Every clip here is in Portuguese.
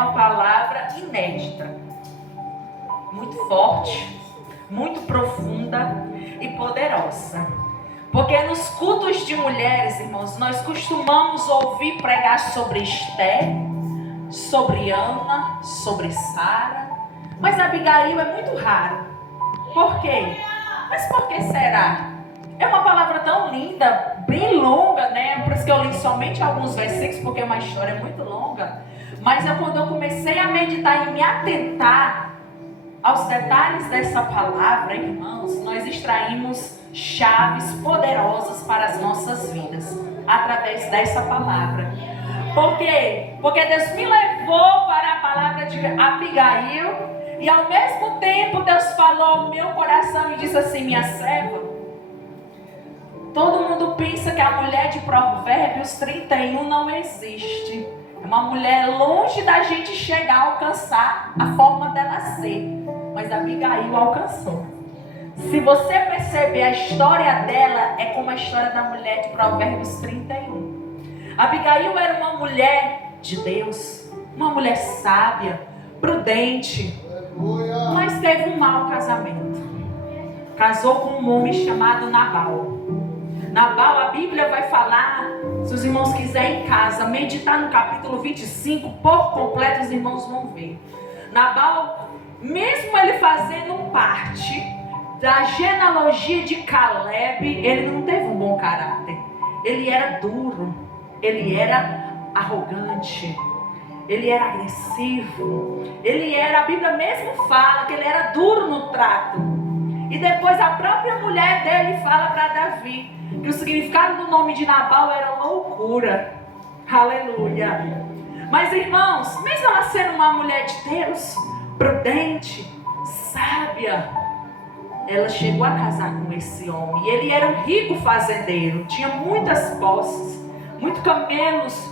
uma palavra inédita, muito forte, muito profunda e poderosa. Porque nos cultos de mulheres, irmãos, nós costumamos ouvir pregar sobre Esther, sobre Ana, sobre Sara, mas Abigail é muito raro. Por quê? Mas por que será? É uma palavra tão linda, bem longa, né? Por isso que eu li somente alguns versículos, porque uma história é muito longa. Mas quando eu comecei a meditar e me atentar aos detalhes dessa palavra, irmãos, nós extraímos chaves poderosas para as nossas vidas através dessa palavra. Por quê? Porque Deus me levou para a palavra de Abigail e ao mesmo tempo Deus falou ao meu coração e disse assim: minha serva, todo mundo pensa que a mulher de Provérbios 31 não existe. É uma mulher longe da gente chegar a alcançar a forma dela ser. Mas Abigail alcançou. Se você perceber, a história dela é como a história da mulher de Provérbios 31. Abigail era uma mulher de Deus, uma mulher sábia, prudente, mas teve um mau casamento. Casou com um homem chamado Nabal. Nabal, a Bíblia vai falar, se os irmãos quiserem em casa meditar no capítulo 25 por completo, os irmãos vão ver. Nabal, mesmo ele fazendo parte da genealogia de Caleb, ele não teve um bom caráter. Ele era duro, ele era arrogante, ele era agressivo, a Bíblia mesmo fala que ele era duro no trato. E depois a própria mulher dele fala para Davi que o significado do nome de Nabal era loucura. Aleluia. Mas irmãos, mesmo ela sendo uma mulher de Deus, prudente, sábia, ela chegou a casar com esse homem. E ele era um rico fazendeiro, tinha muitas posses, muitos camelos,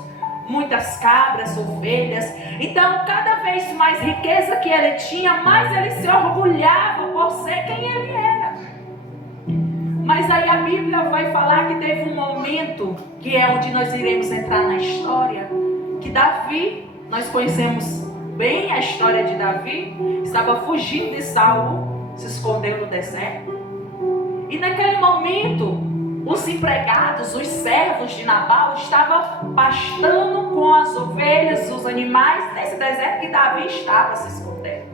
muitas cabras, ovelhas. Então, cada vez mais riqueza que ele tinha, mais ele se orgulhava por ser quem ele era. Mas aí a Bíblia vai falar que teve um momento, que é onde nós iremos entrar na história, que Davi, nós conhecemos bem a história de Davi, estava fugindo de Saul, se escondeu no deserto. E naquele momento, os empregados, os servos de Nabal estavam pastando com as ovelhas, os animais, nesse deserto que Davi estava se escondendo.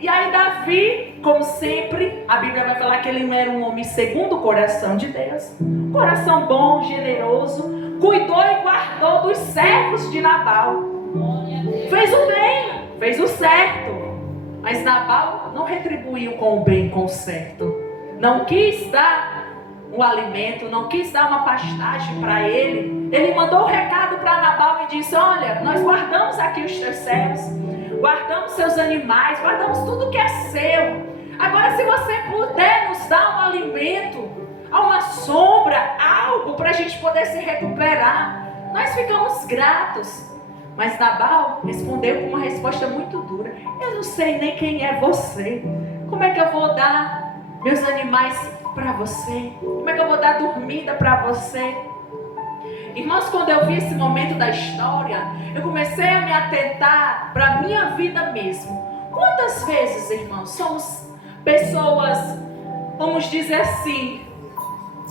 E aí Davi, como sempre, a Bíblia vai falar que ele era um homem segundo o coração de Deus. Coração bom, generoso, cuidou e guardou dos servos de Nabal. Fez o bem, fez o certo. Mas Nabal não retribuiu com o bem, com o certo. Não quis dar um alimento, não quis dar uma pastagem para ele. Ele mandou um recado para Nabal e disse: olha, nós guardamos aqui os teus servos, guardamos seus animais, guardamos tudo que é seu. Agora, se você puder nos dar um alimento, uma sombra, algo para a gente poder se recuperar, nós ficamos gratos. Mas Nabal respondeu com uma resposta muito dura: eu não sei nem quem é você. Como é que eu vou dar meus animais para você? Como é que eu vou dar dormida para você? Irmãos, quando eu vi esse momento da história, eu comecei a me atentar para a minha vida mesmo. Quantas vezes, irmãos, somos pessoas, vamos dizer assim,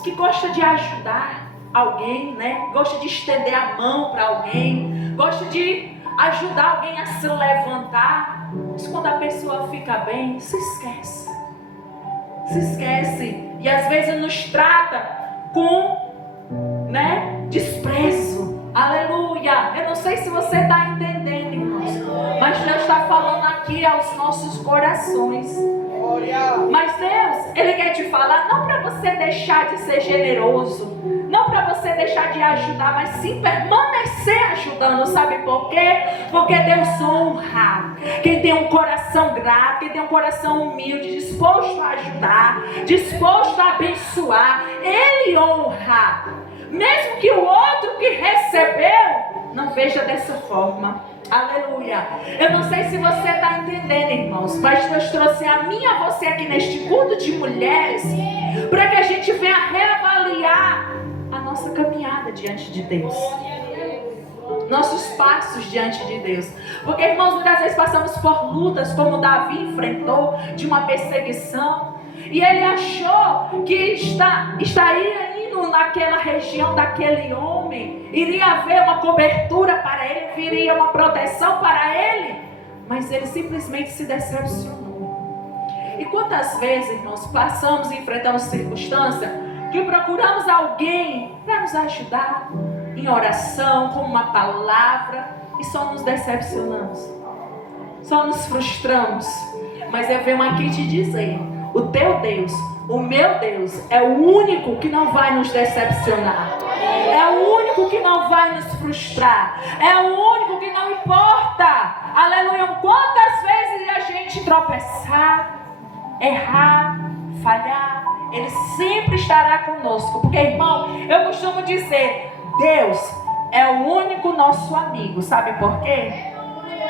que gosta de ajudar alguém, né? Gosta de estender a mão para alguém, gosta de ajudar alguém a se levantar. Mas quando a pessoa fica bem, se esquece. E às vezes nos trata com, desprezo. Aleluia. Eu não sei se você está entendendo, irmãos, mas Deus está falando aqui aos nossos corações. Mas Deus, Ele quer te falar não para você deixar de ser generoso, não para você deixar de ajudar, mas sim permanecer ajudando. Sabe por quê? Porque Deus honra quem tem um coração grato, quem tem um coração humilde, disposto a ajudar, disposto a abençoar. Ele honra, mesmo que o outro que recebeu não veja dessa forma. Aleluia. Eu não sei se você está entendendo, irmãos, mas Deus trouxe a mim e a você aqui neste culto de mulheres para que a gente venha reavaliar a nossa caminhada diante de Deus. nossos passos diante de Deus. Porque, irmãos, muitas vezes passamos por lutas, como Davi enfrentou, de uma perseguição. E ele achou que estaria indo naquela região daquele homem, iria haver uma cobertura para ele, viria uma proteção para ele. Mas ele simplesmente se decepcionou. E quantas vezes, irmãos, passamos e enfrentamos circunstâncias que procuramos alguém para nos ajudar em oração, com uma palavra, e só nos decepcionamos, só nos frustramos. Mas eu venho aqui te dizer, o teu Deus, o meu Deus, é o único que não vai nos decepcionar, é o único que não vai nos frustrar, é o único que não importa, aleluia, quantas vezes a gente tropeçar, errar, falhar, Ele sempre estará conosco. Porque, irmão, eu costumo dizer, Deus é o único nosso amigo. Sabe por quê?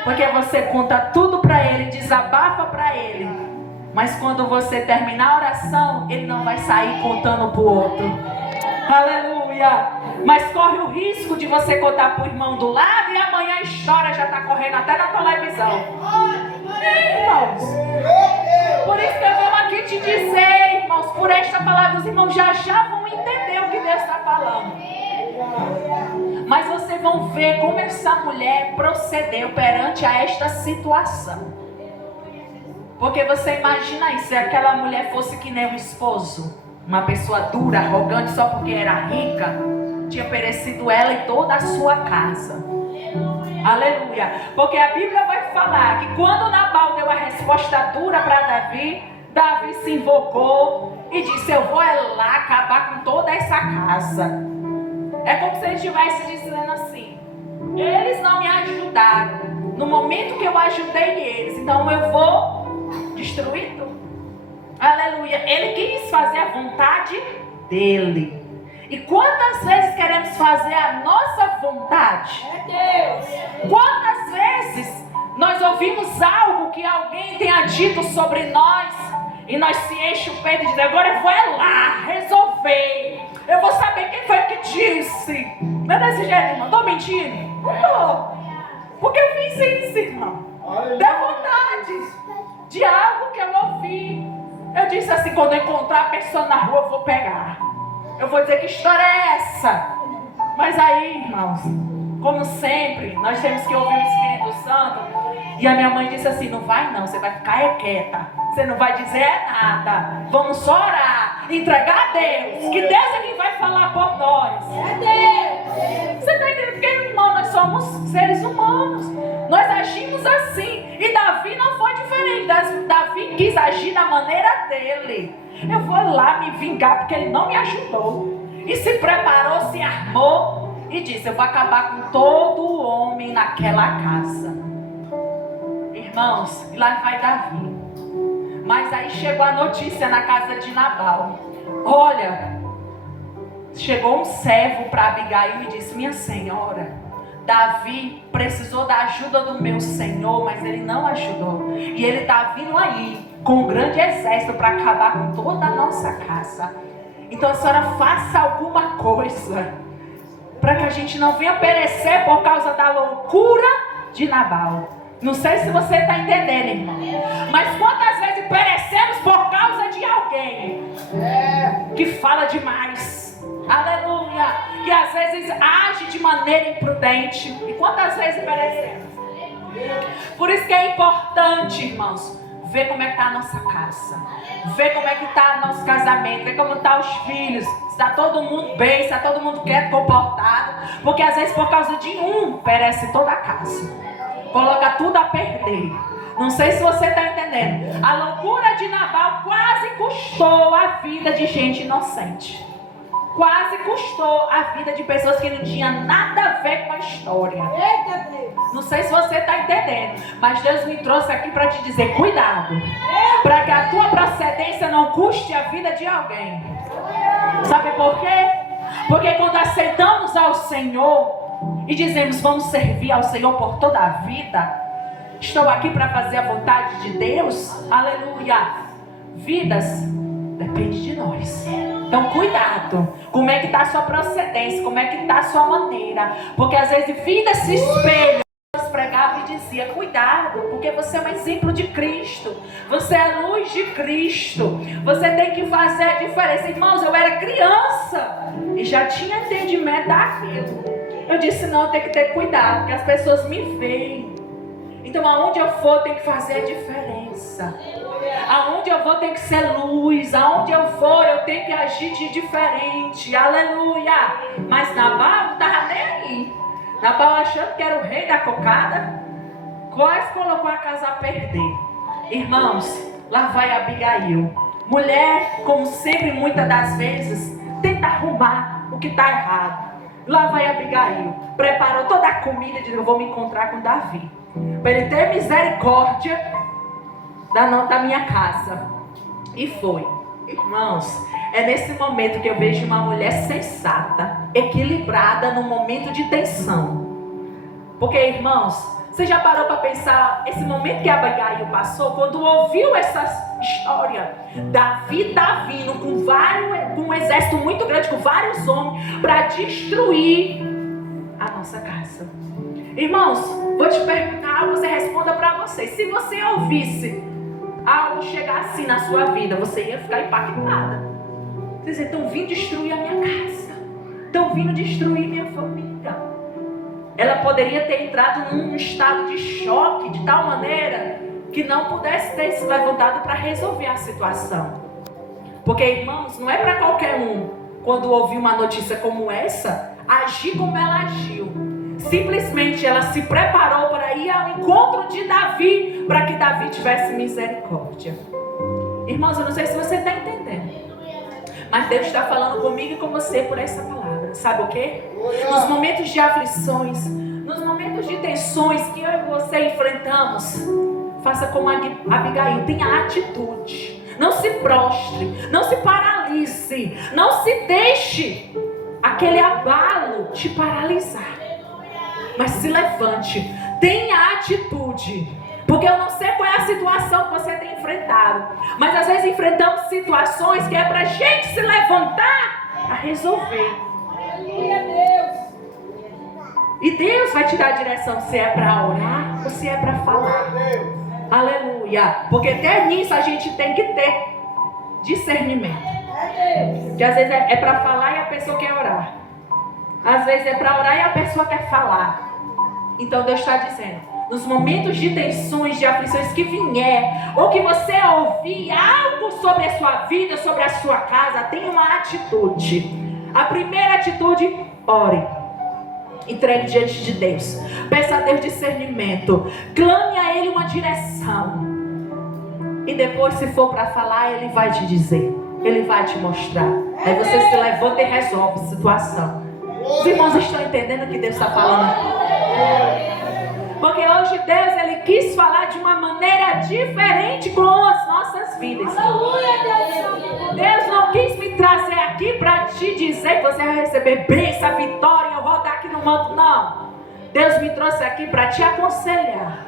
Porque você conta tudo para Ele, desabafa para Ele, mas quando você terminar a oração, Ele não vai sair contando para o outro. Aleluia! Mas corre o risco de você contar para o irmão do lado e amanhã a história já está correndo até na televisão. Irmãos, por isso que eu venho aqui te dizer, irmãos, por esta palavra, os irmãos já vão entender o que Deus está falando. Mas vocês vão ver como essa mulher procedeu perante a esta situação. Porque você imagina isso, se aquela mulher fosse que nem um esposo, uma pessoa dura, arrogante, só porque era rica, tinha perecido ela e toda a sua casa. Aleluia. Porque a Bíblia vai falar que quando Nabal deu a resposta dura para Davi, Davi se invocou e disse, eu vou lá acabar com toda essa casa. É como se ele estivesse dizendo assim, eles não me ajudaram no momento que eu ajudei eles, então eu vou destruir tudo. Aleluia. Ele quis fazer a vontade dele. E quantas vezes queremos fazer a nossa vontade? É Deus. Quantas vezes nós ouvimos algo que alguém tenha dito sobre nós e nós se enche o peito e diz, agora eu vou lá resolver. Eu vou saber quem foi que disse. Não é desse jeito, irmão? Estou mentindo? Não estou. Porque eu fiz isso, irmão. Deu vontade de algo que eu ouvi. Eu disse assim, quando eu encontrar a pessoa na rua, eu vou pegar. Eu vou dizer, que história é essa? Mas aí, irmãos, como sempre, nós temos que ouvir o Espírito Santo. E a minha mãe disse assim, não vai não, você vai ficar quieta. Você não vai dizer nada. Vamos só orar, entregar a Deus. Que Deus é quem vai falar por nós. É Deus. Você está entendendo? Porque, irmão, nós somos seres humanos. Nós agimos assim. E Davi não foi diferente. Davi quis agir da maneira dele. Eu vou lá me vingar porque ele não me ajudou. E se preparou, se armou e disse, eu vou acabar com todo homem naquela casa. Irmãos, e lá vai Davi. Mas aí chegou a notícia na casa de Nabal. Olha, chegou um servo para Abigail e disse, minha senhora, Davi precisou da ajuda do meu senhor, mas ele não ajudou. E ele está vindo aí com um grande exército para acabar com toda a nossa casa. Então a senhora faça alguma coisa para que a gente não venha perecer por causa da loucura de Nabal. Não sei se você está entendendo, irmão. Mas quantas vezes perecemos por causa de alguém que fala demais. Aleluia. Que às vezes age de maneira imprudente. E quantas vezes perecemos? Por isso que é importante, irmãos, ver como é que está a nossa casa. Ver como é que está o nosso casamento. Ver como estão os filhos. Se está todo mundo bem, se está todo mundo quieto, comportado. Porque às vezes por causa de um, perece toda a casa. Coloca tudo a perder. Não sei se você está entendendo. A loucura de Nabal quase custou a vida de gente inocente. Quase custou a vida de pessoas que não tinham nada a ver com a história. Eita Deus. Não sei se você está entendendo. Mas Deus me trouxe aqui para te dizer, cuidado. Para que a tua procedência não custe a vida de alguém. Sabe por quê? Porque quando aceitamos ao Senhor e dizemos, vamos servir ao Senhor por toda a vida. Estou aqui para fazer a vontade de Deus. Aleluia. Vidas depende de nós. Então cuidado, como é que está a sua procedência, como é que está a sua maneira, porque às vezes vida se espelha. Deus pregava e dizia, cuidado, porque você é um exemplo de Cristo, você é a luz de Cristo, você tem que fazer a diferença. Irmãos, eu era criança e já tinha entendimento daquilo. Eu disse, não, eu tenho que ter cuidado, porque as pessoas me veem. Então aonde eu for, tem que fazer a diferença. Aonde eu vou, tem que ser luz. Aonde eu for, eu tenho que agir de diferente. Aleluia. Mas Nabal não estava nem aí. Nabal achando que era o rei da cocada, quase colocou a casa a perder. Irmãos, lá vai Abigail. Mulher, como sempre, muitas das vezes, tenta arrumar o que está errado. Lá vai Abigail. Preparou toda a comida e disse, eu vou me encontrar com Davi, para ele ter misericórdia da minha casa. E foi. Irmãos, é nesse momento que eu vejo uma mulher sensata, equilibrada no momento de tensão. Porque, irmãos, você já parou para pensar esse momento que Abigail passou, quando ouviu essa história? Davi está vindo com um exército muito grande, com vários homens, para destruir a nossa casa. Irmãos, vou te perguntar, você responda para você. Se você ouvisse algo chegar assim na sua vida, você ia ficar impactada. Você dizer, estão vindo destruir a minha casa, estão vindo destruir minha família. Ela poderia ter entrado num estado de choque, de tal maneira que não pudesse ter se levantado para resolver a situação. Porque, irmãos, não é para qualquer um, quando ouvir uma notícia como essa, agir como ela agiu. Simplesmente ela se preparou para ir ao encontro de Davi, para que Davi tivesse misericórdia. Irmãos, eu não sei se você está entendendo, mas Deus está falando comigo e com você por essa palavra. Sabe o quê? Nos momentos de aflições, nos momentos de tensões que eu e você enfrentamos, faça como Abigail, tenha atitude. Não se prostre, não se paralise, não se deixe aquele abalo te paralisar. Mas se levante, tenha atitude. Porque eu não sei qual é a situação que você tem enfrentado, mas às vezes enfrentamos situações que é para a gente se levantar a resolver. E Deus vai te dar a direção se é para orar ou se é para falar. Aleluia. Porque até nisso a gente tem que ter discernimento. Que às vezes é para falar e a pessoa quer orar. Às vezes é para orar e a pessoa quer falar. Então Deus está dizendo, nos momentos de tensões, de aflições que vier, ou que você ouvir algo sobre a sua vida, sobre a sua casa, tenha uma atitude. A primeira atitude, ore. Entregue diante de Deus. Peça a Deus discernimento. Clame a Ele uma direção. E depois, se for para falar, Ele vai te dizer. Ele vai te mostrar. Aí você se levanta e resolve a situação. Os irmãos estão entendendo o que Deus está falando? Porque hoje Deus, Ele quis falar de uma maneira diferente com as nossas vidas. Deus não quis me trazer aqui para te dizer que você vai receber bênção, vitória, eu vou dar aqui no manto. Não. Deus me trouxe aqui para te aconselhar,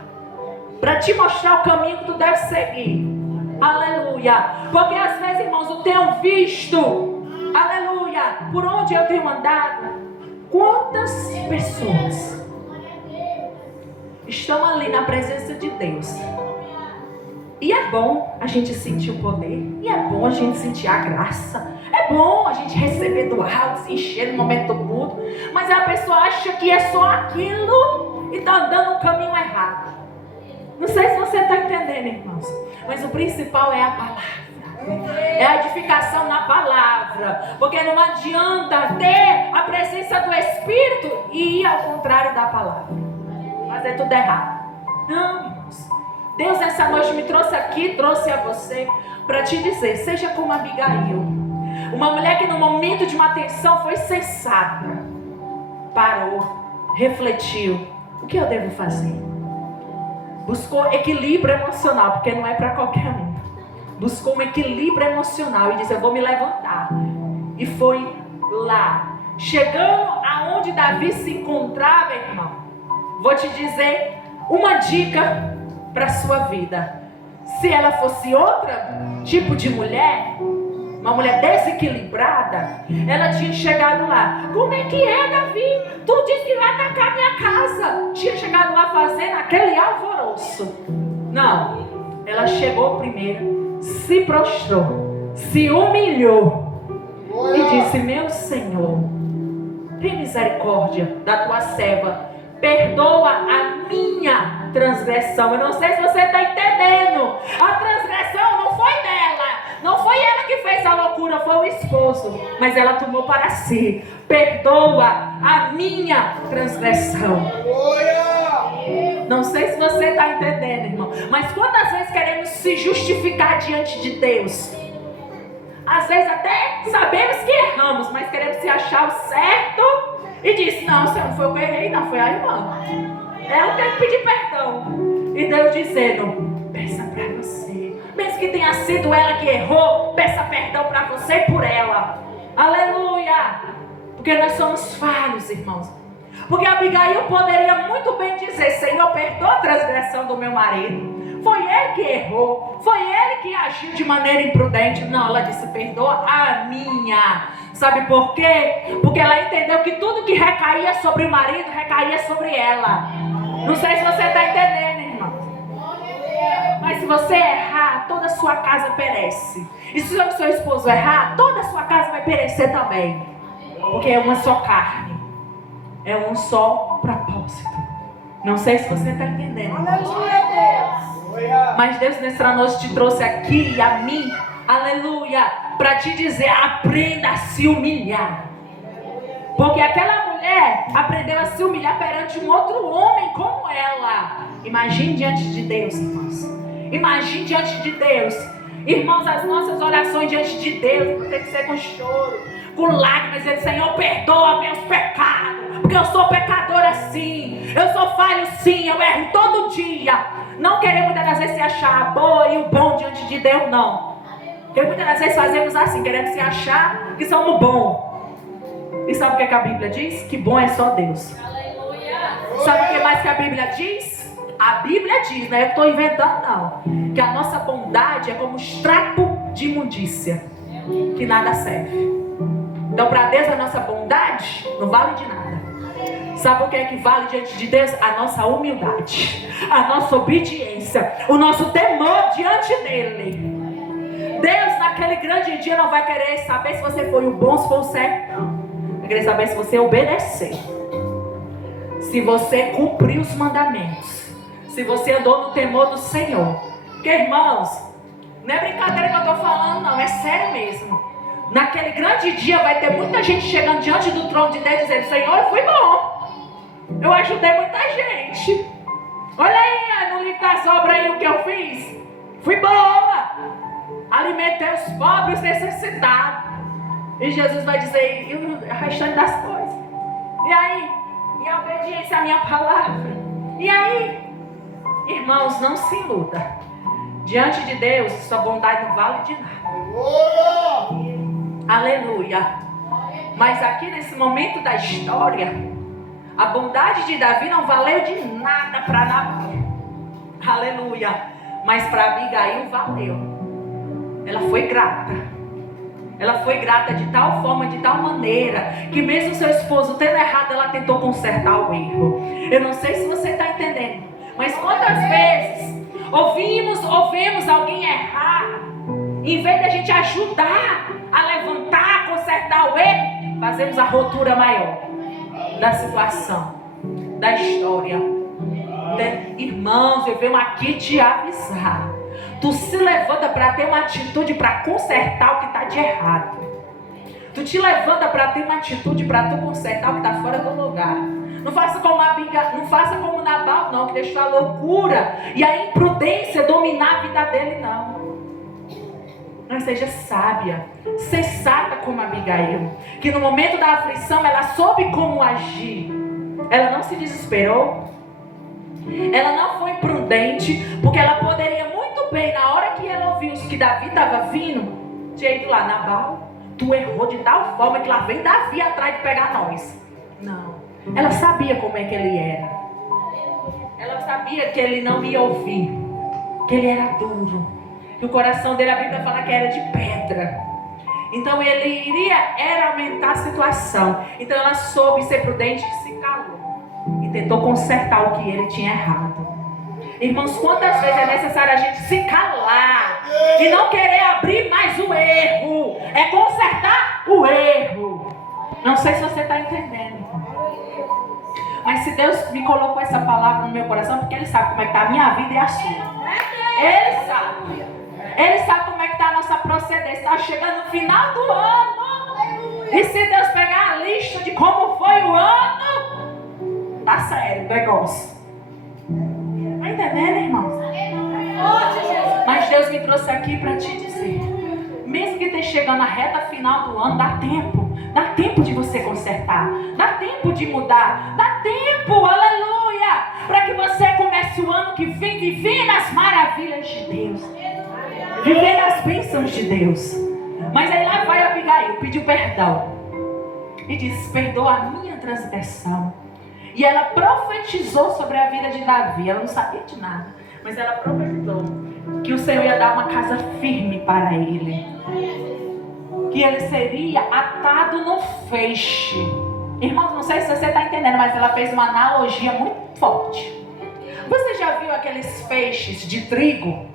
para te mostrar o caminho que tu deve seguir. Aleluia. Porque às vezes, irmãos, eu tenho visto, aleluia, por onde eu tenho andado, quantas pessoas estão ali na presença de Deus. E é bom a gente sentir o poder. E é bom a gente sentir a graça. É bom a gente receber do alto, se encher no momento do culto. Mas a pessoa acha que é só aquilo e está andando no caminho errado. Não sei se você está entendendo, irmãos. Mas o principal é a palavra. É a edificação na palavra. Porque não adianta ter a presença do Espírito e ir ao contrário da palavra. Fazer tudo errado. Não, irmãos. Deus essa noite me trouxe aqui, trouxe a você para te dizer, seja como Abigail, uma mulher que no momento de uma tensão foi sensata, parou, refletiu, o que eu devo fazer? Buscou equilíbrio emocional, porque não é para qualquer um. Buscou um equilíbrio emocional e disse, eu vou me levantar. E foi lá, chegando aonde Davi se encontrava, irmão. Vou te dizer uma dica para a sua vida. Se ela fosse outro tipo de mulher, uma mulher desequilibrada, ela tinha chegado lá. Como é que é, Davi? Tu disse que vai atacar minha casa. Tinha chegado lá fazendo aquele alvoroço. Não, ela chegou primeiro, se prostrou, se humilhou e disse: meu Senhor, tem misericórdia da tua serva, perdoa a minha transgressão. Eu não sei se você está entendendo. A transgressão não foi dela, não foi ela que fez a loucura, foi o esposo, mas ela tomou para si. Perdoa a minha transgressão. Não sei se você está entendendo, irmão, mas quantas vezes queremos se justificar diante de Deus? Às vezes até sabemos que erramos, mas queremos se achar o certo e diz: não, Senhor, não foi eu que errei, não, foi a irmã. Ela tem que pedir perdão. E Deus dizendo: peça para você. Mesmo que tenha sido ela que errou, peça perdão para você e por ela. Aleluia! Porque nós somos falhos, irmãos. Porque Abigail poderia muito bem dizer: Senhor, perdoa a transgressão do meu marido. Foi ele que errou, foi ele que agiu de maneira imprudente. Não, ela disse: perdoa a minha. Sabe por quê? Porque ela entendeu que tudo que recaía sobre o marido, recaía sobre ela. Não sei se você está entendendo, irmão. Mas se você errar, toda a sua casa perece. E se o seu esposo errar, toda a sua casa vai perecer também. Porque é uma só carne, é um só propósito. Não sei se você está entendendo. Mas Deus nessa noite te trouxe aqui e a mim, aleluia, para te dizer: aprenda a se humilhar. Porque aquela mulher aprendeu a se humilhar perante um outro homem como ela. Imagine diante de Deus, irmãos. Imagine diante de Deus. Irmãos, as nossas orações diante de Deus tem que ser com choro, com lágrimas, dizendo: Senhor, perdoa meus pecados. Porque eu sou pecadora sim, eu sou falho sim, eu erro todo dia. Não queremos muitas das vezes se achar boa e o bom diante de Deus, não. Porque muitas das vezes fazemos assim, queremos se achar que somos bons. E sabe o que a Bíblia diz? Que bom é só Deus. Sabe o que mais que a Bíblia diz? A Bíblia diz, não é eu estou inventando não, que a nossa bondade é como um trapo de imundícia, que nada serve. Então para Deus a nossa bondade não vale de nada. Sabe o que é que vale diante de Deus? A nossa humildade, a nossa obediência, o nosso temor diante dele. Deus naquele grande dia não vai querer saber se você foi o bom, se foi o certo, não. Vai querer saber se você obedeceu, se você cumpriu os mandamentos, se você andou no temor do Senhor. Porque, irmãos, não é brincadeira que eu estou falando, não, é sério mesmo. Naquele grande dia vai ter muita gente chegando diante do trono de Deus dizendo: Senhor, eu fui bom, eu ajudei muita gente. Olha aí no livro das obras aí o que eu fiz. Fui boa, alimentei os pobres necessitados. E Jesus vai dizer: e o restante das coisas? E aí? E a obediência à minha palavra? E aí? Irmãos, não se iluda. Diante de Deus, sua bondade não vale de nada. Aleluia. Mas aqui nesse momento da história, a bondade de Davi não valeu de nada para Nabal. Aleluia. Mas para Abigail valeu. Ela foi grata. Ela foi grata de tal forma, de tal maneira, que mesmo seu esposo tendo errado, ela tentou consertar o erro. Eu não sei se você está entendendo, mas quantas vezes ouvimos alguém errar, em vez de a gente ajudar a levantar, a consertar o erro, fazemos a rotura maior da situação, da história. Irmãos, eu venho aqui te avisar. Tu se levanta para ter uma atitude para consertar o que está de errado. Tu te levanta para ter uma atitude para tu consertar o que está fora do lugar. Não faça como não faça como Nabal, não, que deixou a loucura e a imprudência dominar a vida dele, não. Mas seja sábia, sensata como Abigail, que no momento da aflição ela soube como agir. Ela não se desesperou, ela não foi imprudente, porque ela poderia muito bem, na hora que ela ouviu que Davi estava vindo, tinha ido lá: Nabal, tu errou de tal forma que lá vem Davi atrás de pegar nós. Não, ela sabia como é que ele era. Ela sabia que ele não ia ouvir, que ele era duro, que o coração dele, a Bíblia fala que era de pedra. Então ele era aumentar a situação. Então ela soube ser prudente e se calou. E tentou consertar o que ele tinha errado. Irmãos, quantas vezes é necessário a gente se calar e não querer abrir mais o erro? É consertar o erro. Não sei se você está entendendo. Mas se Deus me colocou essa palavra no meu coração, porque Ele sabe como é que está a minha vida e a sua. Ele sabe. Ele sabe como é que está a nossa procedência. Está chegando no final do ano. E se Deus pegar a lista de como foi o ano, tá sério o negócio. Está entendendo, irmãos? Mas Deus me trouxe aqui para te dizer, mesmo que esteja chegando a reta final do ano, dá tempo de você consertar, dá tempo de mudar, dá tempo, aleluia, para que você comece o ano que vem vivendo as maravilhas de Deus, vivendo as bênçãos de Deus. Mas aí lá vai Abigail, pediu perdão e disse: perdoa a minha transgressão. E ela profetizou sobre a vida de Davi. Ela não sabia de nada, mas ela profetizou que o Senhor ia dar uma casa firme para ele, que ele seria atado no feixe. Irmãos, não sei se você está entendendo, mas ela fez uma analogia muito forte. Você já viu aqueles feixes de trigo?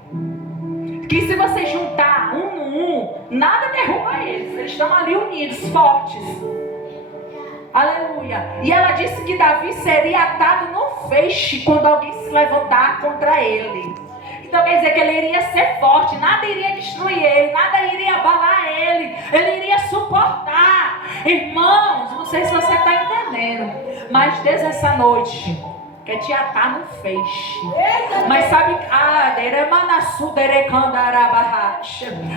Que se você juntar um no um, nada derruba eles. Eles estão ali unidos, fortes. Aleluia. E ela disse que Davi seria atado no feixe quando alguém se levantar contra ele. Então quer dizer que ele iria ser forte, nada iria destruir ele, nada iria abalar ele iria suportar. Irmãos, não sei se você está entendendo, mas Deus essa noite quer te atar no feixe. Mas sabe,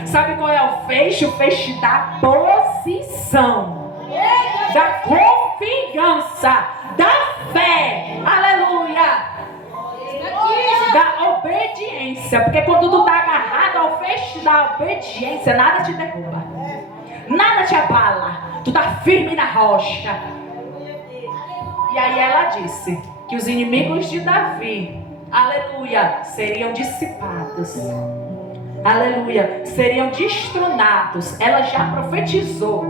sabe qual é o feixe? O feixe da posição, da confiança, da fé, aleluia, da obediência. Porque quando tu está agarrado ao feixe da obediência, nada te derruba, nada te abala, tu está firme na rocha. E aí ela disse que os inimigos de Davi, aleluia, seriam dissipados, aleluia, seriam destronados. Ela já profetizou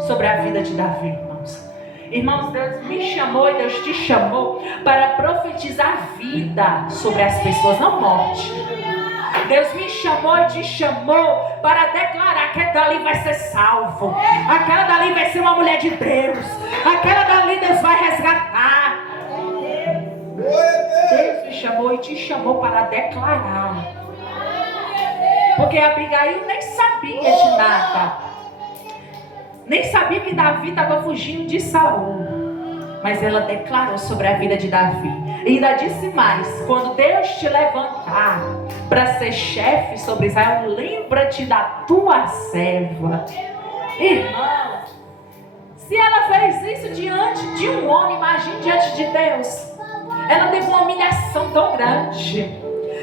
sobre a vida de Davi, irmãos. Irmãos, Deus me chamou e Deus te chamou para profetizar vida sobre as pessoas, não morte. Deus me chamou e te chamou para declarar que aquela dali vai ser salvo, aquela dali vai ser uma mulher de Deus, aquela dali Deus vai resgatar. Deus me chamou e te chamou para declarar. Porque Abigail nem sabia de nada, nem sabia que Davi estava fugindo de Saul, mas ela declarou sobre a vida de Davi. E ainda disse mais: quando Deus te levantar para ser chefe sobre Israel, lembra-te da tua serva. Irmão, se ela fez isso diante de um homem, imagine diante de Deus. Ela teve uma humilhação tão grande.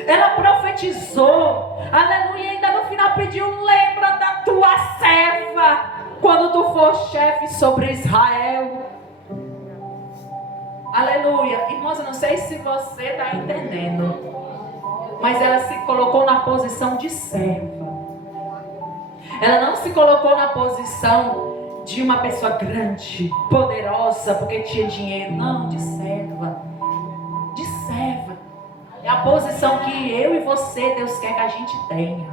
Ela profetizou, aleluia, e ainda no final pediu: lembra da tua serva quando tu for chefe sobre Israel. Aleluia. Irmãos, eu não sei se você está entendendo, mas ela se colocou na posição de serva. Ela não se colocou na posição de uma pessoa grande, poderosa, porque tinha dinheiro. Não, de serva. De serva. É a posição que eu e você, Deus quer que a gente tenha.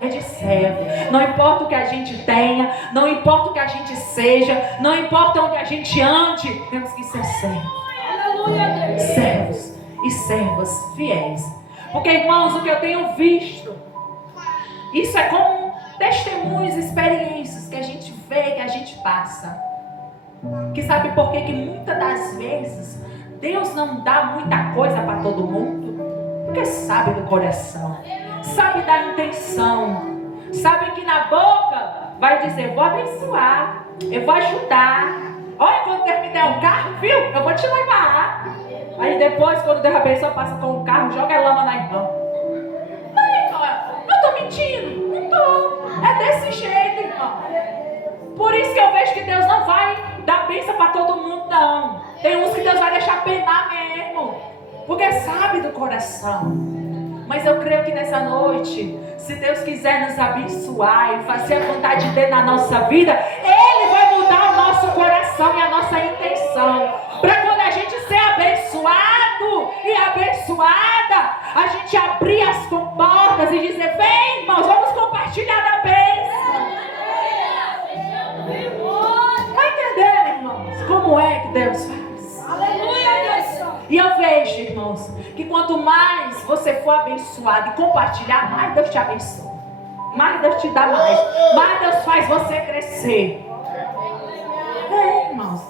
É de servo. Não importa o que a gente tenha, não importa o que a gente seja, não importa onde a gente ande, temos que ser servos. Servos e servas fiéis. Porque, irmãos, o que eu tenho visto, isso é como testemunhos, experiências que a gente vê, que a gente passa. Que sabe por quê? Que muitas das vezes Deus não dá muita coisa para todo mundo? Porque sabe do coração, sabe da intenção, sabe que na boca vai dizer: vou abençoar, eu vou ajudar. Olha, quando Deus me der um carro, viu? Eu vou te levar. Aí depois, quando Deus abençoa, passa com o carro, joga a lama na irmã. Não estou mentindo, não estou. É desse jeito, irmão. Por isso que eu vejo que Deus não vai dar bênção para todo mundo, não. Tem uns que Deus vai deixar penar mesmo, porque sabe do coração. Mas eu creio que nessa noite, se Deus quiser nos abençoar e fazer a vontade dele na nossa vida, Ele vai mudar o nosso coração e a nossa intenção. Para quando a gente ser abençoado e abençoada, a gente abrir as portas e dizer: vem, irmãos, vamos compartilhar da bênção. Está entendendo, irmãos? Como é que Deus faz? Aleluia, Deus. E eu vejo, irmãos, que quanto mais você for abençoado e compartilhar, mais Deus te abençoa. Mais Deus te dá mais Deus faz você crescer. Irmãos,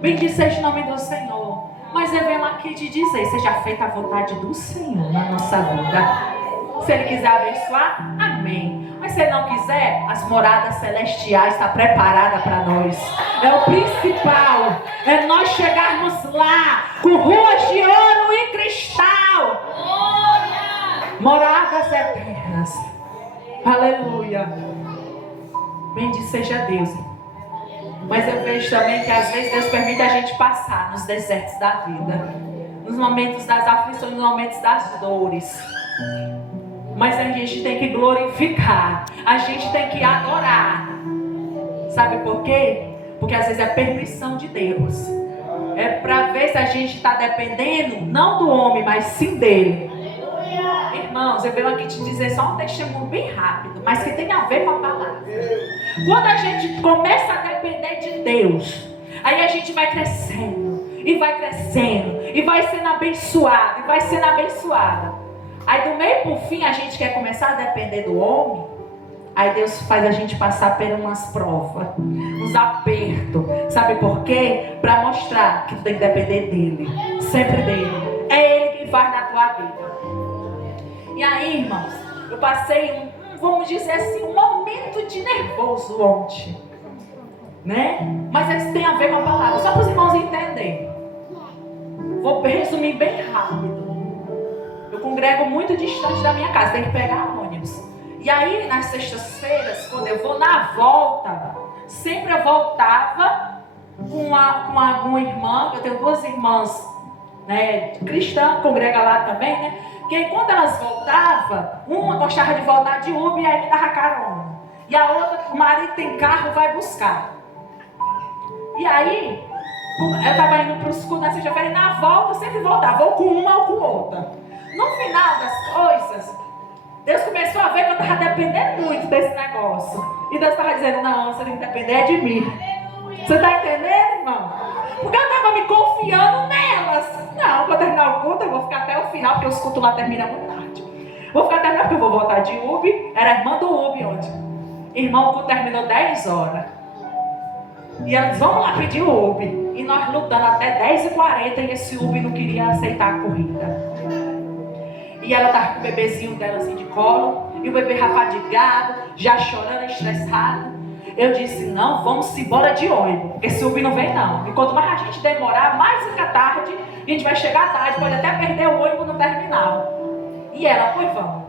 bendito seja o nome do Senhor. Mas eu venho aqui te dizer: seja feita a vontade do Senhor na nossa vida. Se Ele quiser abençoar, amém. Mas se Ele não quiser, as moradas celestiais estão preparadas para nós. É o principal. É nós chegarmos lá com ruas de ouro e cristal. Moradas eternas. Aleluia. Bendito seja Deus. Mas eu vejo também que às vezes Deus permite a gente passar nos desertos da vida, nos momentos das aflições, nos momentos das dores. Mas a gente tem que glorificar, a gente tem que adorar. Sabe por quê? Porque às vezes é permissão de Deus. É para ver se a gente está dependendo, não do homem, mas sim dele. Irmãos, eu venho aqui te dizer só um testemunho bem rápido, mas que tem a ver com a palavra. Quando a gente começa a depender de Deus, aí a gente vai crescendo, e vai crescendo, e vai sendo abençoado, e vai sendo abençoada. Aí do meio pro fim a gente quer começar a depender do homem. Aí Deus faz a gente passar por umas provas, uns apertos. Sabe por quê? Para mostrar que tu tem que depender dele, sempre dele. É ele que faz na tua vida. E aí, irmãos, eu passei vamos dizer assim, um momento de nervoso ontem, né? Mas isso tem a ver com a palavra, só para os irmãos entenderem. Vou resumir bem rápido. Eu congrego muito distante da minha casa, tem que pegar ônibus. E aí, nas sextas-feiras, quando eu vou na volta, sempre eu voltava com alguma irmã. Eu tenho duas irmãs, né, cristãs, congrega lá também, né? Que aí, quando elas voltavam, uma gostava de voltar de Uber e aí me dava carona. E a outra, o marido tem carro, vai buscar. E aí, eu estava indo para os cultos na sexta-feira e na volta eu sempre voltava, ou com uma ou com outra. No final das coisas, Deus começou a ver que eu estava dependendo muito desse negócio. E Deus estava dizendo: não, você tem que depender de mim. Você está entendendo, irmão? Porque eu estava me confiando nelas. Não, quando terminar o culto eu vou ficar até o final, porque os cultos lá terminam muito tarde. Vou ficar até o final porque eu vou voltar de Uber. Era a irmã do Uber ontem. Irmão, o culto terminou 10 horas. E elas: vamos lá pedir o Uber. E nós lutando até 10h40 e esse Uber não queria aceitar a corrida. E ela estava com o bebezinho dela assim de colo. E o bebê rafadigado, já chorando, estressado. Eu disse: não, vamos embora de ônibus, porque esse Uber não vem não. E quanto mais a gente demorar, mais fica tarde, e a gente vai chegar tarde, pode até perder o ônibus no terminal. E ela: pois vamos.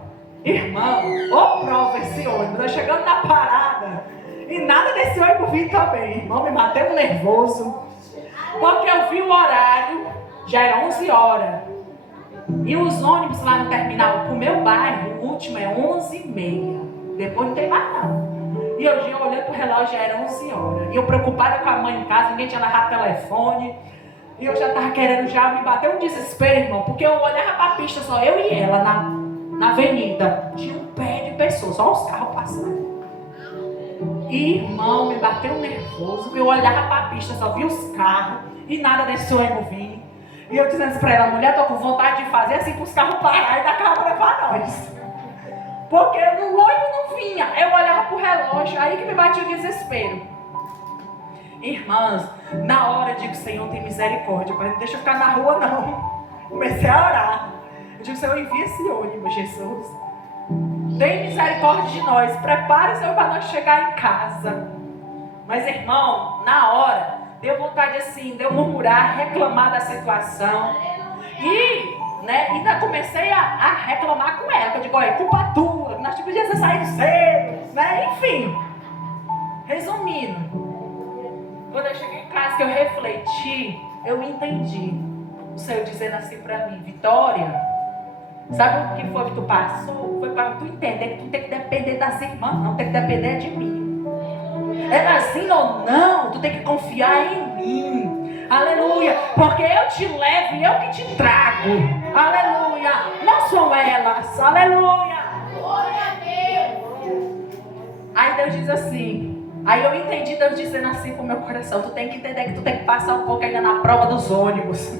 Irmão, ô prova esse ônibus, nós chegando na parada, e nada desse ônibus vir também. Irmão, me bateu nervoso, porque eu vi o horário, já era 11 horas. E os ônibus lá no terminal, pro meu bairro, o último é 11h30. Depois não tem mais não. E eu já olhando pro relógio, já era 11 horas. E eu preocupada com a mãe em casa, ninguém tinha levado telefone. E eu já tava querendo já me bater um desespero, irmão. Porque eu olhava pra pista, só eu e ela na avenida. Tinha um pé de pessoas, só os carros passando. E, irmão, me bateu nervoso. Eu olhava pra pista, só via os carros. E nada desse ônibus vir. E eu dizendo assim pra ela: mulher, tô com vontade de fazer assim pros carros parar e dar carona pra nós. Porque no ônibus não vinha. Eu olhava pro relógio, aí que me batia o desespero. Irmãs, na hora eu digo: Senhor, tem misericórdia, Pai, não deixa eu ficar na rua não. Comecei a orar. Eu digo: Senhor, envia esse ônibus, Jesus. Tem misericórdia de nós. Prepare, Senhor, para nós chegar em casa. Mas, irmão, na hora, deu vontade assim, de eu murmurar, reclamar da situação. E ainda comecei a reclamar com ela. Eu digo: olha, é culpa tua, nós podia ter saído cedo, né? Enfim, resumindo, quando eu cheguei em casa, que eu refleti, eu entendi o Senhor dizendo assim pra mim: Vitória, Sabe o que foi que tu passou? Foi para tu entender que tu tem que depender das irmãs, não tem que depender de mim. É assim ou não, tu tem que confiar em mim. Aleluia. Porque eu te levo e eu que te trago. Aleluia. Não são elas. Aleluia. Glória a Deus. Aí Deus diz assim. Aí eu entendi Deus dizendo assim pro meu coração. Tu tem que entender que tu tem que passar um pouco ainda na prova dos ônibus.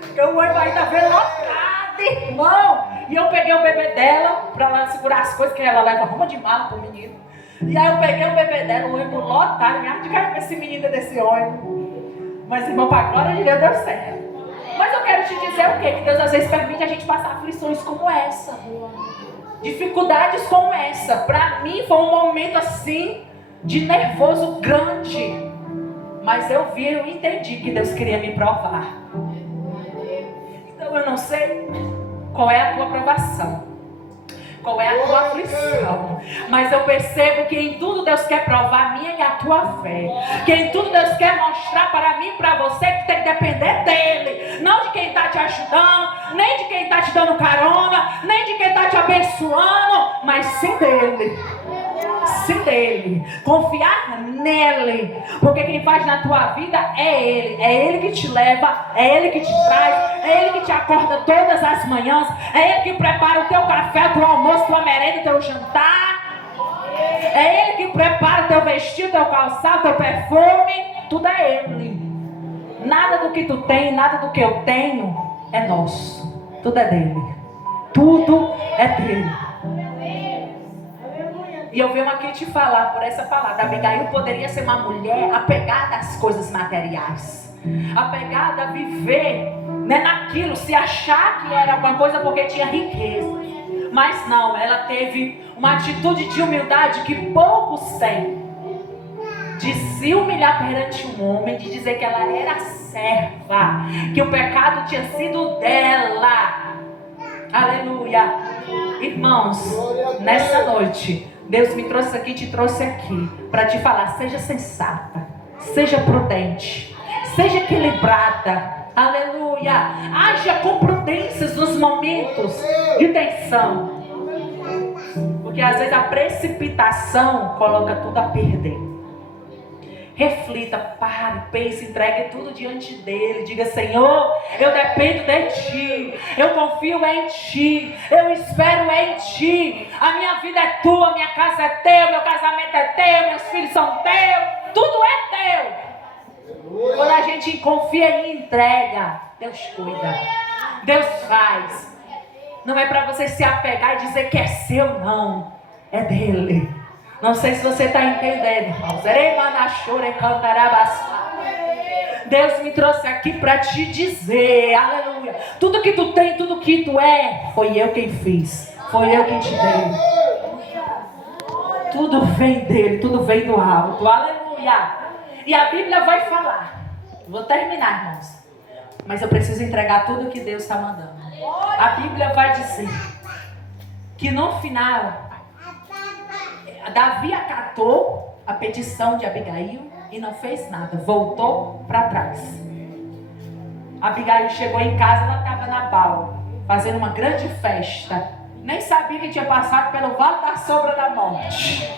Porque o ônibus ainda veio lotado, irmão. E eu peguei o bebê dela pra ela segurar as coisas que ela leva uma de mala pro menino. E aí eu peguei o bebê dela, o ônibus lotado, me arde de cair com esse menino desse ônibus. Mas, irmão, para a glória de Deus, deu certo. Mas eu quero te dizer o quê? Que Deus às vezes permite a gente passar aflições como essa. Dificuldades como essa. Para mim foi um momento assim, de nervoso grande. Mas eu entendi que Deus queria me provar. Então eu não sei qual é a tua provação. Qual é a tua aflição? Mas eu percebo que em tudo Deus quer provar a minha e a tua fé. Que em tudo Deus quer mostrar para mim e para você que tem que depender dEle. Não de quem está te ajudando, nem de quem está te dando carona, nem de quem está te abençoando, mas sim dEle. Sim dEle. Confiar nele. Porque quem faz na tua vida é Ele. É Ele que te leva, é Ele que te traz, é Ele que te acorda todas as manhãs, é Ele que prepara o teu café, o teu almoço, tua merenda, o teu jantar. É Ele que prepara o teu vestido, o teu calçado, o teu perfume. Tudo é Ele. Nada do que tu tem, nada do que eu tenho é nosso. Tudo é dele. Tudo é dele. E eu venho aqui te falar por essa palavra. Abigail poderia ser uma mulher apegada às coisas materiais, apegada a viver, né, naquilo, se achar que era alguma coisa porque tinha riqueza. Mas não, ela teve uma atitude de humildade que poucos têm. De se humilhar perante um homem, de dizer que ela era serva, que o pecado tinha sido dela. Aleluia. Irmãos, nessa noite Deus me trouxe aqui, te trouxe aqui para te falar, seja sensata, seja prudente, seja equilibrada, aleluia, haja com prudências nos momentos de tensão, porque às vezes a precipitação coloca tudo a perder. Reflita, pare, pense, entregue tudo diante dele. Diga, Senhor, eu dependo de ti, eu confio em ti, eu espero em ti. A minha vida é tua, minha casa é teu, meu casamento é teu, meus filhos são teus, tudo é teu. Quando a gente confia e entrega, Deus cuida, Deus faz. Não é para você se apegar e dizer que é seu, não, é dele. Não sei se você está entendendo, irmãos. Deus me trouxe aqui para te dizer, aleluia, tudo que tu tem, tudo que tu é, foi eu quem fiz, foi eu quem te dei. Tudo vem dele, tudo vem do alto, aleluia. E a Bíblia vai falar, vou terminar, irmãos, mas eu preciso entregar tudo que Deus está mandando. A Bíblia vai dizer que no final Davi acatou a petição de Abigail e não fez nada, voltou para trás. Abigail chegou em casa, ela estava na Nabal, fazendo uma grande festa, nem sabia que tinha passado pelo vale da sombra da morte,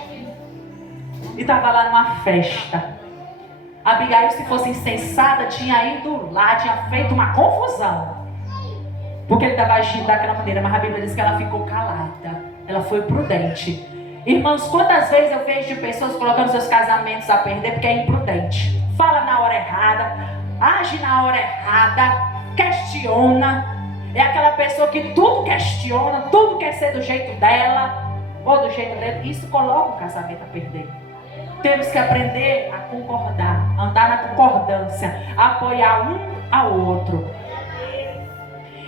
e estava lá numa festa. Abigail, se fosse insensata, tinha ido lá, tinha feito uma confusão, porque ele estava agindo daquela maneira, mas a Bíblia diz que ela ficou calada, ela foi prudente. Irmãos, quantas vezes eu vejo pessoas colocando seus casamentos a perder porque é imprudente, fala na hora errada, age na hora errada, questiona, é aquela pessoa que tudo questiona, tudo quer ser do jeito dela ou do jeito dele. Isso coloca o casamento a perder. Temos que aprender a concordar, andar na concordância, apoiar um ao outro.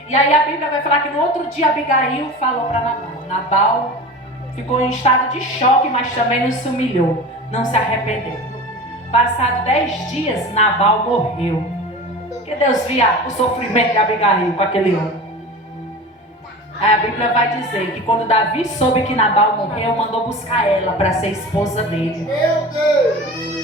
E aí a Bíblia vai falar que no outro dia Abigail falou para Nabal. Nabal ficou em estado de choque, mas também não se humilhou, não se arrependeu. Passado 10 dias, Nabal morreu. Porque Deus via o sofrimento de Abigail com aquele homem. Aí a Bíblia vai dizer que quando Davi soube que Nabal morreu, mandou buscar ela para ser esposa dele.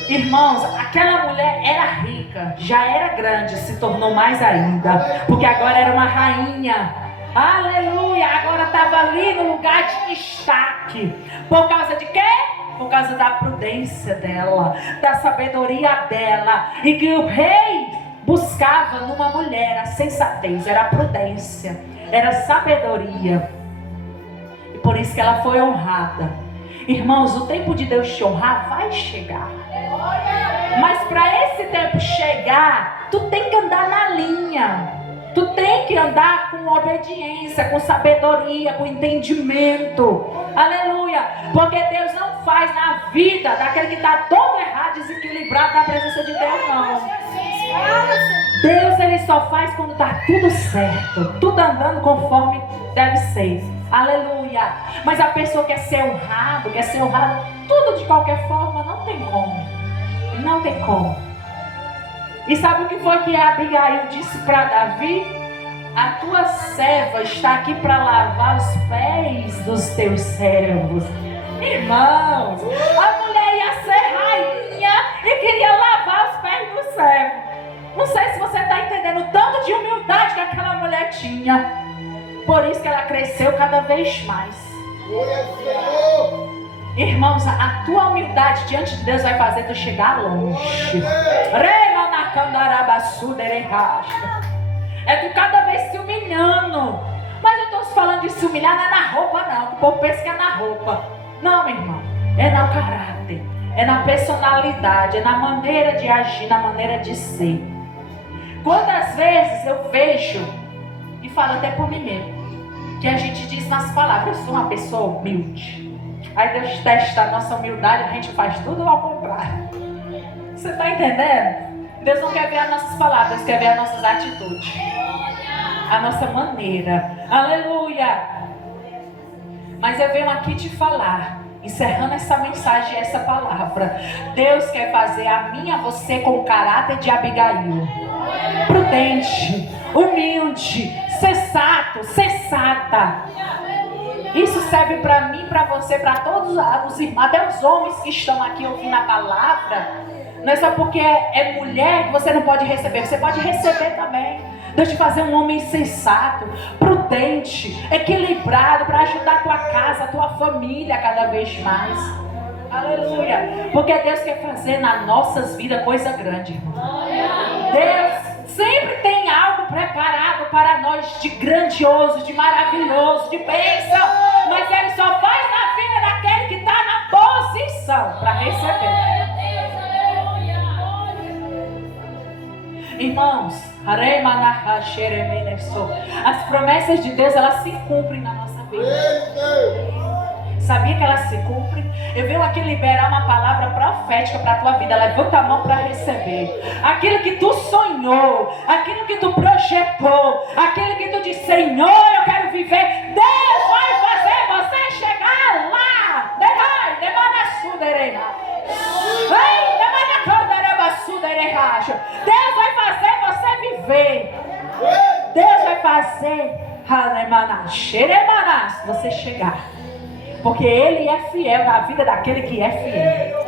Irmãos, aquela mulher era rica, já era grande, se tornou mais ainda, porque agora era uma rainha. Aleluia. Agora estava ali no lugar de destaque. Por causa de quê? Por causa da prudência dela, da sabedoria dela. E que o rei buscava numa mulher a sensatez, era a prudência, era a sabedoria. E por isso que ela foi honrada. Irmãos, o tempo de Deus te honrar vai chegar. Mas para esse tempo chegar, tu tem que andar na linha. Tu tem que andar com obediência, com sabedoria, com entendimento. Aleluia. Porque Deus não faz na vida daquele que está todo errado, desequilibrado da presença de Deus, não. Deus, Ele só faz quando está tudo certo. Tudo andando conforme deve ser. Aleluia. Mas a pessoa quer ser honrado, tudo de qualquer forma, não tem como. Não tem como. E sabe o que foi que a Abigail disse para Davi? A tua serva está aqui para lavar os pés dos teus servos. Irmãos, a mulher ia ser rainha e queria lavar os pés do servo. Não sei se você está entendendo o tanto de humildade que aquela mulher tinha. Por isso que ela cresceu cada vez mais. Irmãos, a tua humildade diante de Deus vai fazer tu chegar longe. É tu cada vez se humilhando. Mas eu estou falando de se humilhar, não é na roupa não. O povo pensa que é na roupa. Não, meu irmão. É no caráter. É na personalidade. É na maneira de agir, na maneira de ser. Quantas vezes eu vejo, e falo até por mim mesmo, que a gente diz nas palavras, eu sou uma pessoa humilde. Aí Deus testa a nossa humildade, a gente faz tudo ao contrário. Você está entendendo? Deus não quer ver as nossas palavras, Deus quer ver as nossas atitudes. A nossa maneira. Aleluia! Mas eu venho aqui te falar, encerrando essa mensagem, essa palavra. Deus quer fazer a mim e a você com o caráter de Abigail. Prudente, humilde, sensato, sensata. Isso serve para mim, para você, para todos os irmãos, até os homens que estão aqui ouvindo a palavra. Não é só porque é mulher que você não pode receber, você pode receber também. Deus te fazer um homem sensato, prudente, equilibrado, para ajudar a tua casa, a tua família cada vez mais. Aleluia. Porque Deus quer fazer nas nossas vidas coisa grande, irmão. Deus sempre tem algo preparado para nós de grandioso, de maravilhoso, de bênção. Mas Ele só faz na vida daquele que está na posição para receber. Irmãos, as promessas de Deus, elas se cumprem na nossa vida. Sabia que elas se cumprem? Eu venho aqui liberar uma palavra profética para a tua vida. Levanta a mão para receber. Aquilo que tu sonhou, aquilo que tu projetou, aquilo que tu disse, Senhor, eu quero viver. Deus vai fazer você chegar lá. Deus vai fazer você viver. Deus vai fazer você chegar. Porque Ele é fiel na vida daquele que é fiel.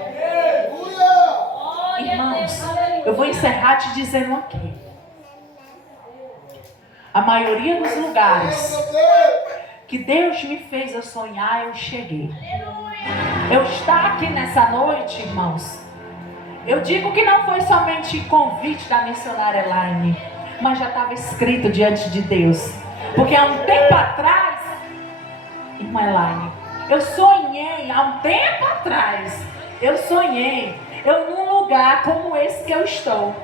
Irmãos, eu vou encerrar te dizendo aqui. A maioria dos lugares que Deus me fez eu sonhar, eu cheguei. Eu estar aqui nessa noite, irmãos, eu digo que não foi somente convite da missionária Elaine, mas já estava escrito diante de Deus. Porque há um tempo atrás, irmã Elaine, eu sonhei, há um tempo atrás, eu sonhei, eu num lugar como esse que eu estou,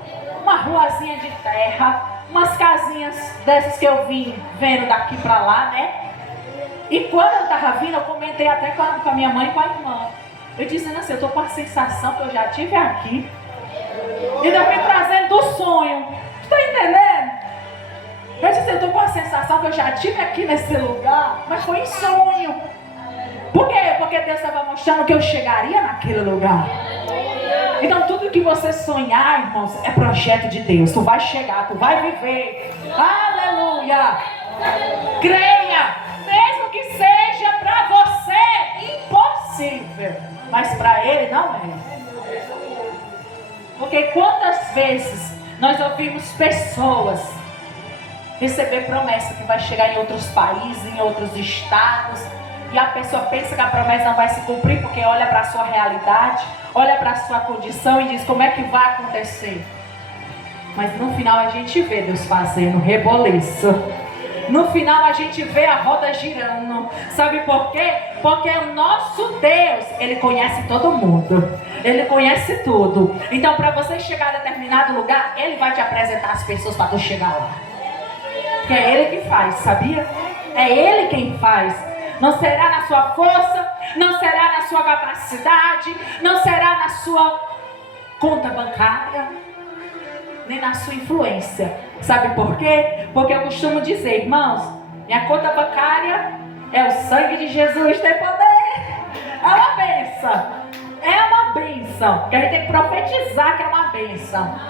uma ruazinha de terra, umas casinhas dessas que eu vim vendo daqui pra lá, né? E quando eu tava vindo, eu comentei até com a minha mãe e com a irmã. Eu dizendo assim, eu tô com a sensação que eu já tive aqui. E eu me trazendo do sonho. Tu tá entendendo? Eu disse, eu tô com a sensação que eu já tive aqui nesse lugar, mas foi em sonho. Por quê? Porque Deus estava mostrando que eu chegaria naquele lugar. Então tudo que você sonhar, irmãos, é projeto de Deus. Tu vai chegar, tu vai viver. Aleluia. Creia, mesmo que seja para você impossível, mas para Ele não é. Porque quantas vezes nós ouvimos pessoas receber promessa que vai chegar em outros países, em outros estados. E a pessoa pensa que a promessa não vai se cumprir porque olha para a sua realidade, olha para a sua condição e diz como é que vai acontecer. Mas no final a gente vê Deus fazendo reboliço. No final a gente vê a roda girando. Sabe por quê? Porque o nosso Deus, Ele conhece todo mundo. Ele conhece tudo. Então para você chegar a determinado lugar, Ele vai te apresentar as pessoas para tu chegar lá. Porque é Ele que faz, sabia? É Ele quem faz. Não será na sua força, não será na sua capacidade, não será na sua conta bancária, nem na sua influência. Sabe por quê? Porque eu costumo dizer, irmãos, minha conta bancária é o sangue de Jesus, tem poder. É uma bênção. É uma bênção. Porque a gente tem que profetizar que é uma bênção.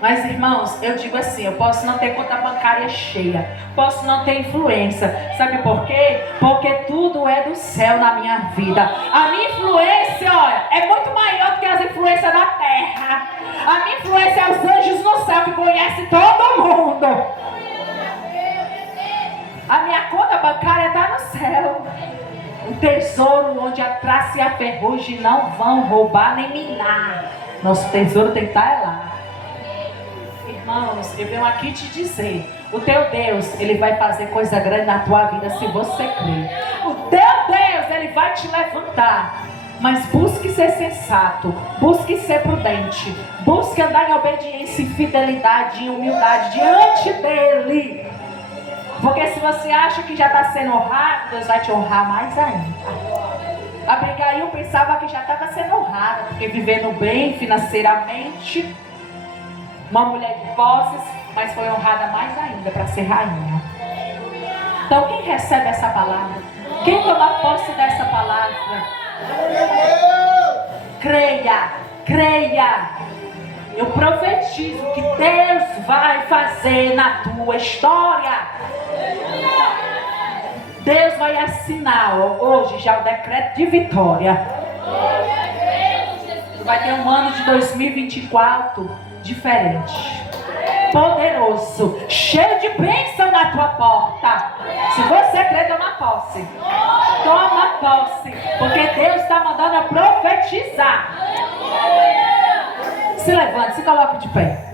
Mas irmãos, eu digo assim, eu posso não ter conta bancária cheia, posso não ter influência, sabe por quê? Porque tudo é do céu na minha vida. A minha influência, olha, é muito maior do que as influências da terra. A minha influência é os anjos no céu que conhecem todo mundo. A minha conta bancária está no céu. Um tesouro onde a traça e a ferrugem não vão roubar nem minar. Nosso tesouro tem que estar lá. Irmãos, eu venho aqui te dizer, o teu Deus, Ele vai fazer coisa grande na tua vida se você crer. O teu Deus, Ele vai te levantar. Mas busque ser sensato, busque ser prudente, busque andar em obediência, em fidelidade, em humildade diante dEle. Porque se você acha que já está sendo honrado, Deus vai te honrar mais ainda. Abigail pensava que já estava sendo honrada, porque vivendo bem financeiramente, uma mulher de posses, mas foi honrada mais ainda para ser rainha. Então quem recebe essa palavra? Quem toma posse dessa palavra? Creia, creia. Eu profetizo que Deus vai fazer na tua história. Deus vai assinar hoje já o decreto de vitória. Vai ter um ano de 2024 diferente, poderoso, cheio de bênção na tua porta. Se você crê, toma posse. Toma posse, porque Deus está mandando eu profetizar. Se levante, se coloque de pé.